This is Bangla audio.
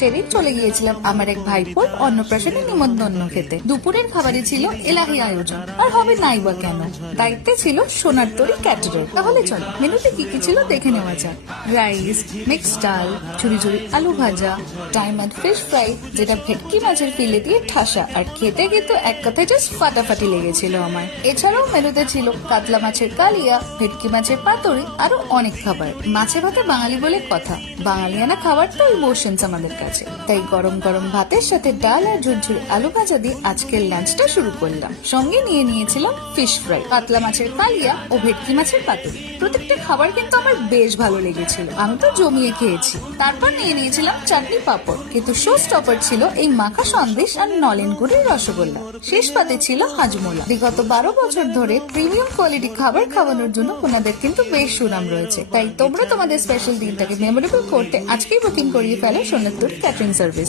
সেদিন চলে গিয়েছিলাম আমার এক ভাইপোর অন্নপ্রাশনের নিমন্ত্রণ খেতে। দুপুরের খাবারে ছিল এলাহি আয়োজন, আর হবে নাই বা কেন। দায়িত্বে ছিল সোনার তরী ক্যাটারার। তাহলে চলো মেনুতে কি কি ছিল দেখে নেওয়া যাক। রাইস, মিক্সড ডাল, ঝুরি ঝুরি আলু ভাজা, ডায়মন্ড ফিশ ফ্রাই যেটা ভেটকি মাছের ফিলে দিয়ে ঠাসা, আর খেতে কিন্তু এক কথায় জাস্ট ফাটাফাটি লেগেছিল আমার। এছাড়াও মেনুতে ছিল কাতলা মাছের কালিয়া, ভেটকি মাছের পাতুরি, আরো অনেক খাবার। মাছে ভাতে বাঙালি বলে কথা, বাঙালিয়ানা খাবার তো ইমোশনস আমাদের কাছে। তাই গরম গরম ভাতের সাথে ডাল আর ঝুরঝুরি আলু ভাজা দিয়ে আজকের লাঞ্চটা শুরু করলাম। সঙ্গে নিয়ে নিয়েছিলাম ফিশ ফ্রাই, কাতলা মাছের কালিয়া ও ভেটকি মাছের পাতুরি। প্রত্যেকটা খাবার কিন্তু আমার বেশ ভালো লেগেছিল, আমি তো জমিয়ে খেয়েছি। তারপর নিয়ে নিয়েছিলাম চাটনি পাঁপড়, কিন্তু শো স্টপার ছিল এই মাখা সন্দেশ আর নলেন গুড়ের রসগোল্লা। শেষ পাতে ছিল হাজমোলা। বিগত 12 বছর ধরে প্রিমিয়াম কোয়ালিটি খাবার খাওয়ানোর জন্য ওনাদের কিন্তু বেশ সুনাম রয়েছে। তাই তোমরা তোমাদের স্পেশাল দিনটাকে মেমোরেবল করতে আজকেই বুকিং করিয়ে ফেলো সোনার তরী ক্যাটারিং সার্ভিস।